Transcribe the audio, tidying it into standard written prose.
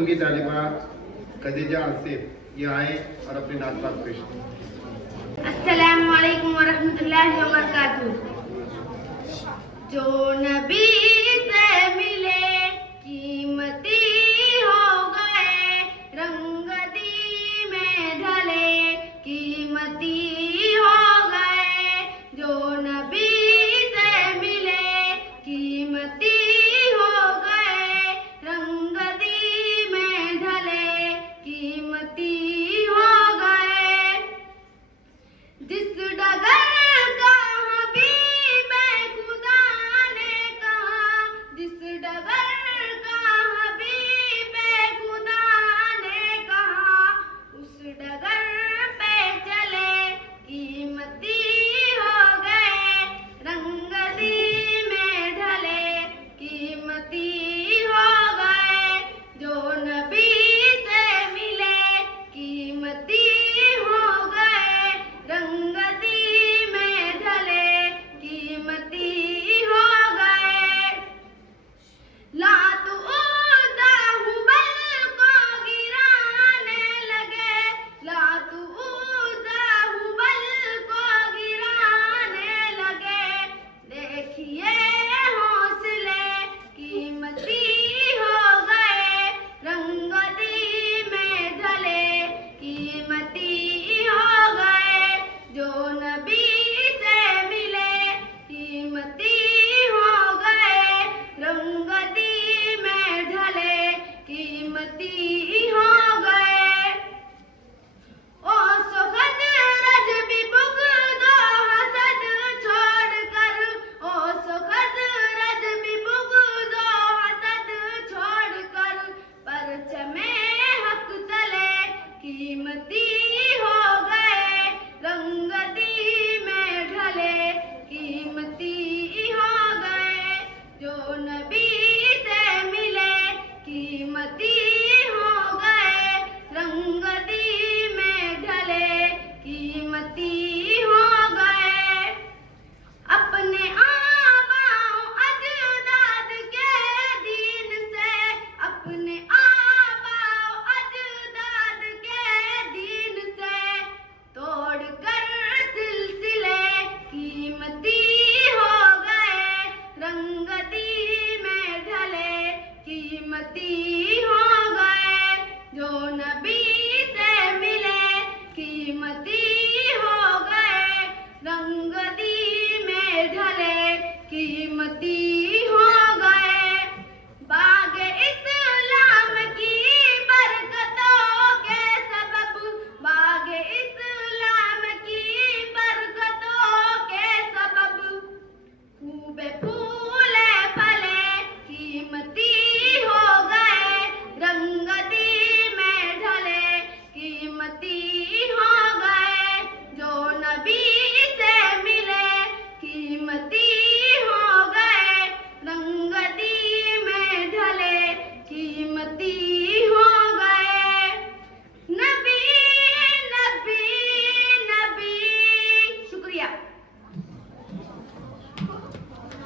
उनकी तालिबा खदीजा आसिफ ये आए और अपनी नात पाक पेश करें। अस्सलामु अलैकुम व रहमतुल्लाहि व बरकातुहू। जो नबी से मिले कीमती हो गए, रंगती में ढले कीमती हो गए। जो नबी से मिले कीमती हो गए, रंगती में ढले कीमती हो गए। जिस डगर का हबीबे खुदा ने कहा, जिस डगर का हबीबे खुदा ने कहा, उस डगर पे चले कीमती हो गए, रंगती में ढले कीमती हो गए। जो नबी से मिले कीमती हो गए, रंगती में ढले कीमती हो गए। लात उज़्ज़ा हुबल को गिराने लगे, लात उज़्ज़ा हुबल को गिराने लगे। देखिए हौसले कीमती हो गए, रंगती में ढले कीमती हो गए। जो नबी से मिले कीमती हो गए, रंगती में ढले कीमती